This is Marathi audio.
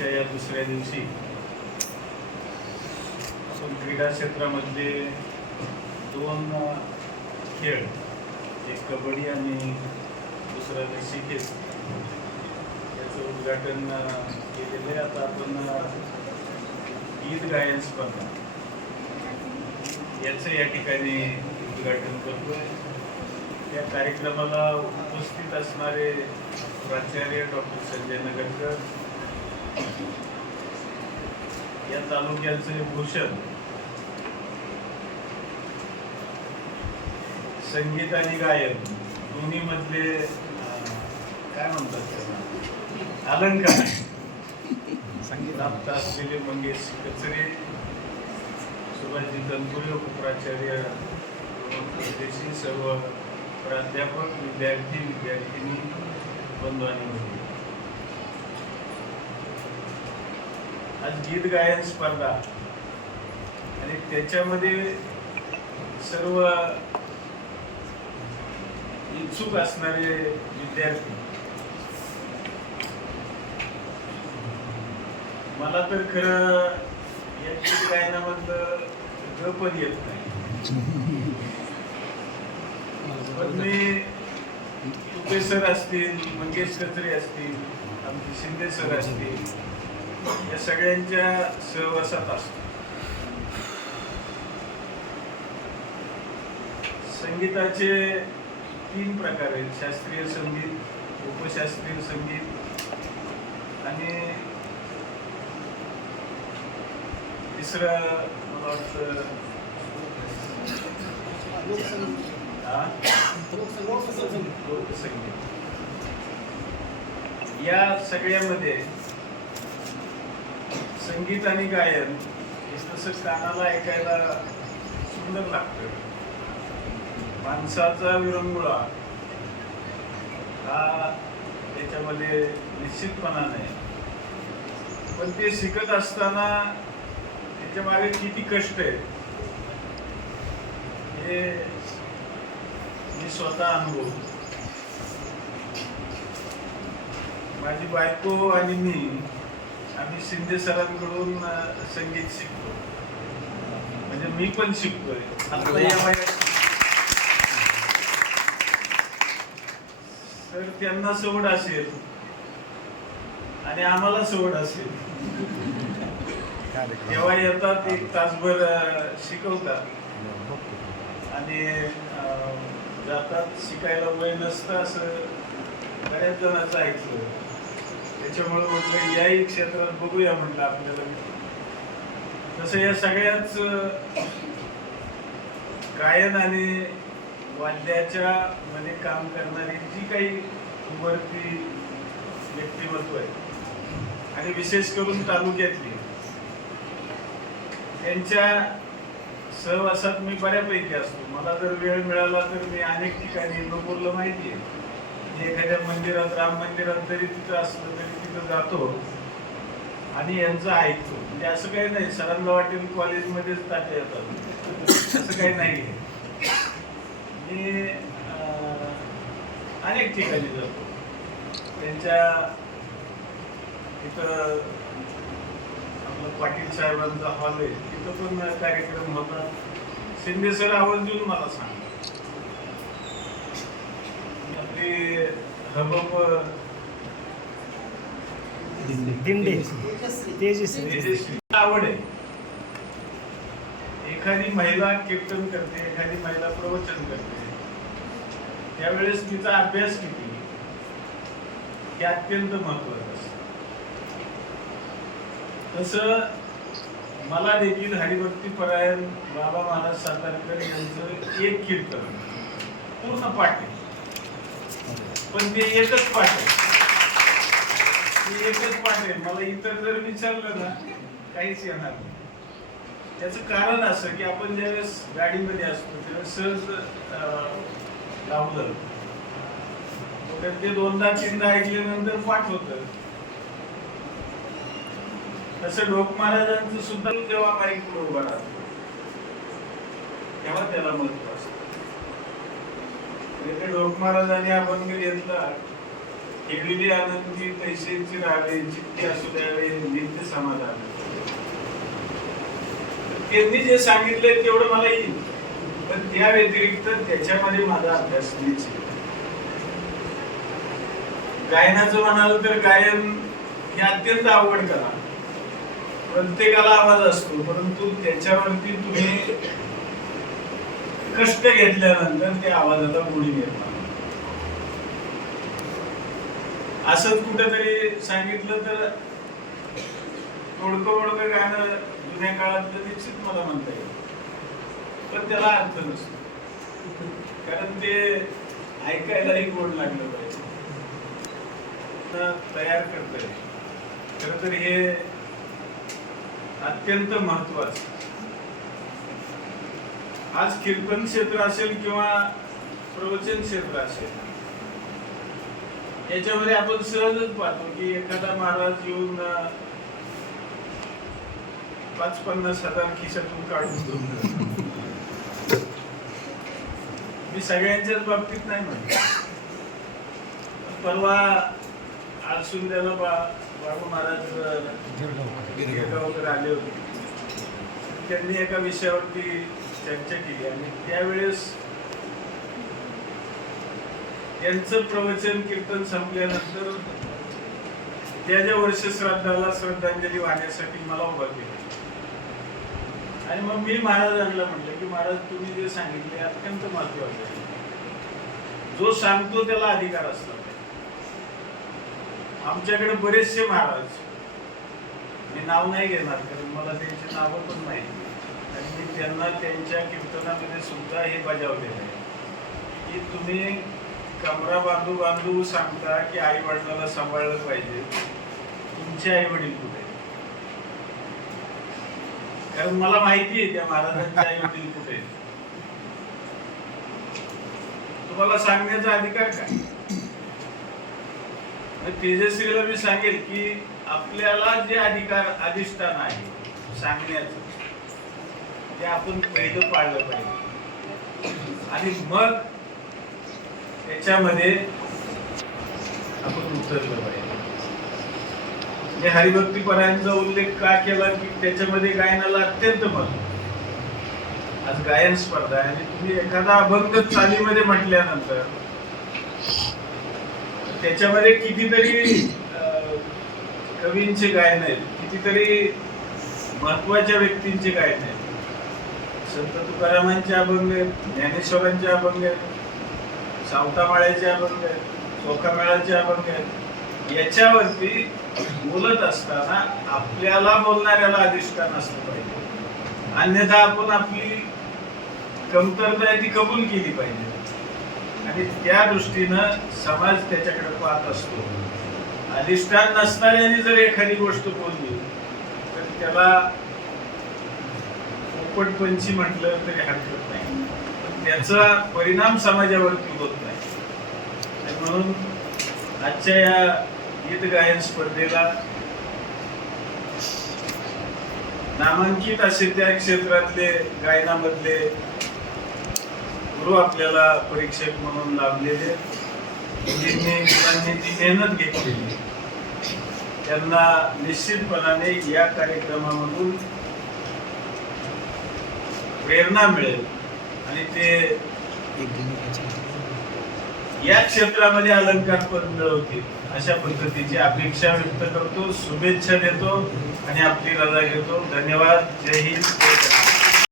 आजच्या या दुसऱ्या दिवशी आपण क्रीडा क्षेत्रामधले दोन खेळ एक कबड्डी आणि दुसरा ऋषिकेश याचं उद्घाटन केलेलं आहे. आता आपण गीत गायन स्पर्धा. याचं या ठिकाणी उद्घाटन करतोय. या कार्यक्रमाला उपस्थित असणारे प्राचार्य डॉक्टर संजय नगरकर या तालुक्याचे भूषण. संगीत आणि गायन. दोन्ही मधले काय म्हणतात त्याला? अलंकार. संगीत असलेले मंगेश कचरे सुभाषजी तनपुरे उपप्राचार्य सर्व प्राध्यापक विद्यार्थी विद्यार्थिनी बंधू आणि भगिनी. आज गीत गायन स्पर्धा. आणि त्याच्यामध्ये सर्व इच्छुक असणारे विद्यार्थी. मला तर खरं या गीत गायनामधलं ग पण येत नाही. पण मी तुपे सर असतील मंगेश कचरे असतील आमचे शिंदे सर असतील या सगळ्यांच्या सहवासात असतो. संगीताचे तीन प्रकार आहेत. शास्त्रीय संगीत उपशास्त्रीय संगीत आणि तिसरं मला वाटतं लोकसंगीत. या सगळ्यामध्ये संगीत आणि गायन हे तसं कानाला ऐकायला सुंदर लागतं. माणसाचा विरंगुळा हा त्याच्यामध्ये निश्चितपणा नाही पण ते शिकत असताना त्याच्यामागे किती कष्ट आहे हे मी स्वतः अनुभव माझी बायको आणि मी आम्ही शिंदे सरांकडून संगीत शिकतो म्हणजे मी पण शिकतोय आता या वयात तर त्यांना सवड असेल. आणि आम्हाला सवड असेल. तेव्हा येतात एक तासभर शिकवतात. आणि जातात शिकायला वय नसतं असं बऱ्याच जणांचं ऐकलं. त्याच्यामुळे म्हटलं याही क्षेत्रात बघूया म्हटलं आपल्याला तसं या सगळ्याच गायन आणि वाद्याच्या मध्ये काम करणारी जी काही उभरती व्यक्तिमत्व आहे आणि विशेष करून तालुक्यातली त्यांच्या सहवासात मी बऱ्यापैकी असतो. मला जर वेळ मिळाला तर मी अनेक ठिकाणी इंदोपूरला माहिती आहे. एखाद्या मंदिरात राम मंदिरात जरी तिथं असलं तरी तिथं जातो आणि यांचं ऐकतो. म्हणजे असं काही नाही. सरांना वाटेल कॉलेजमध्येच ताटे येतात. असं काही नाही मी अं, अनेक ठिकाणी जातो. त्यांच्या इथं आपलं पाटील साहेबांचा हॉल आहे. तिथं पण कार्यक्रम होता शिंदे सर आवाज देऊन मला सांगा. आपली हबप दिंडी. तेजस्वी. आवड आहे. एखादी महिला कीर्तन करते एखादी महिला प्रवचन करते. त्यावेळेस तिचा अभ्यास किती? हे अत्यंत महत्वाचं असतं. तसं मला देखील हरिभक्ती परायण बाबा महाराज सातारकर यांचं एक कीर्तन. पूर्ण पाठ आहे. पण ते एकच पाठ आहे. ते एकच पाठ आहे. मला इतर जर विचारलं ना काहीच येणार त्याच त्याचं कारण असं की आपण ज्यावेळेस गाडीमध्ये असतो त्यावेळेस सहज लावलं तर ते दोनदा तीनदा ऐकल्यानंतर पाठ होतं. तसं लोक महाराजांचं सुद्धा जेव्हा माईक पुढे उभा राहतो तेव्हा त्याला महत्त्व असतं. म्हणजे लोक महाराजांनी आपण घेतला. खेळलेली आनंदी पैशांची राहावे चित्ते असू द्यावे नित्य समाधान. त्यांनी जे सांगितलंय तेवढं मला येईल. पण त्या व्यतिरिक्त त्याच्यामध्ये माझा अभ्यास निश्चित गायनाचं म्हणाल तर गायन हे अत्यंत अवघड कला. प्रत्येकाला आवाज असतो परंतु त्याच्यावरती तुम्ही कष्ट घेतल्यानंतर त्या आवाजाला गोडी निर्माण असंच कुठेतरी सांगितलं तर तोडकं ओडकं गाणं जुन्या काळातलं निश्चित मला म्हणता येईल. पण त्याला अर्थ नसतो. कारण ते ऐकायलाही गोड लागलं पाहिजे. तयार करता येईल. खरं तर हे अत्यंत महत्वाचं आज कीर्तन क्षेत्र असेल किंवा प्रवचन क्षेत्र असेल याच्यामध्ये आपण सहजच पाहतो की एखादा महाराज येऊन पाच पन्नास हजार खिशातून काढून घेऊन मी सगळ्यांच्याच बाबतीत नाही म्हणतो. परवा आळसुंद्याला बा बाबू महाराज गिरगावकर आले होते. त्यांनी एका विषयावरती चर्चा केली आणि त्यावेळेस यांचं प्रवचन कीर्तन संपल्यानंतर त्याच्या वर्ष श्राद्धाला श्रद्धांजली वाहण्यासाठी मला उभा केला. आणि मग मी महाराजांना म्हटलं की महाराज तुम्ही जे सांगितले अत्यंत महत्त्वाचे आहे. जो सांगतो त्याला अधिकार असला आमच्याकडे बरेचसे महाराज मी नाव नाही घेणार कारण मला त्यांची नावं पण माहिती आणि मी त्यांना त्यांच्या कीर्तनामध्ये सुद्धा हे बजावलेलं आहे. की तुम्ही कमरा बांधू बांधू सांगता की आई वडिलाला सांभाळलं पाहिजे. तुमचे आई वडील कुठे? कारण मला माहिती आहे त्या महाराजांचे आई वडील कुठे तुम्हाला सांगण्याचा अधिकार काय? तेजस्वीला मी सांगेल की आपल्याला जे अधिकार अधिष्ठान आहे सांगण्याचं ते आपण पहिलं पाळलं पाहिजे. आणि मग त्याच्यामध्ये आपण उतरलं पाहिजे म्हणजे हरिभक्ती परायणचा उल्लेख का केला की त्याच्यामध्ये गायनाला अत्यंत महत्त्व आज गायन स्पर्धा आहे आणि तुम्ही एखादा अभंग चालीमध्ये म्हटल्यानंतर त्याच्यामध्ये कितीतरी कवींचे गायन आहेत कितीतरी महत्त्वाच्या व्यक्तींचे गायन आहेत. संत तुकारामांचे अभंग आहेत ज्ञानेश्वरांचे अभंग आहेत. सावतामाळ्याचे अभंग आहेत चोखामेळाचे अभंग आहेत याच्यावरती बोलत असताना आपल्याला बोलणाऱ्याला अधिष्ठान असलं पाहिजे. अन्यथा आपण आपली कमतरता आहे ती कबूल केली पाहिजे. आणि त्या दृष्टीनं समाज त्याच्याकडे पाहत असतो. अधिष्ठान नसणाऱ्याने जर एखादी गोष्ट बोलली तर त्याला पोपटपंची म्हटलं तरी हरकत नाही. त्याचा परिणाम समाजावरती होत नाही. म्हणून आजच्या या गीत गायन स्पर्धेला नामांकित असे त्या क्षेत्रातले गायनामधले गुरु आपल्याला परीक्षक म्हणून लाभलेले मुलींनी मुलांनी जी मेहनत घेतलेली त्यांना निश्चितपणाने या कार्यक्रमामधून प्रेरणा मिळेल. आणि ते या क्षेत्रामध्ये अलंकार पद मिळवते अशा पद्धतीची अपेक्षा व्यक्त करतो. शुभेच्छा देतो आणि आपली रजा घेतो. धन्यवाद. जय हिंद. जय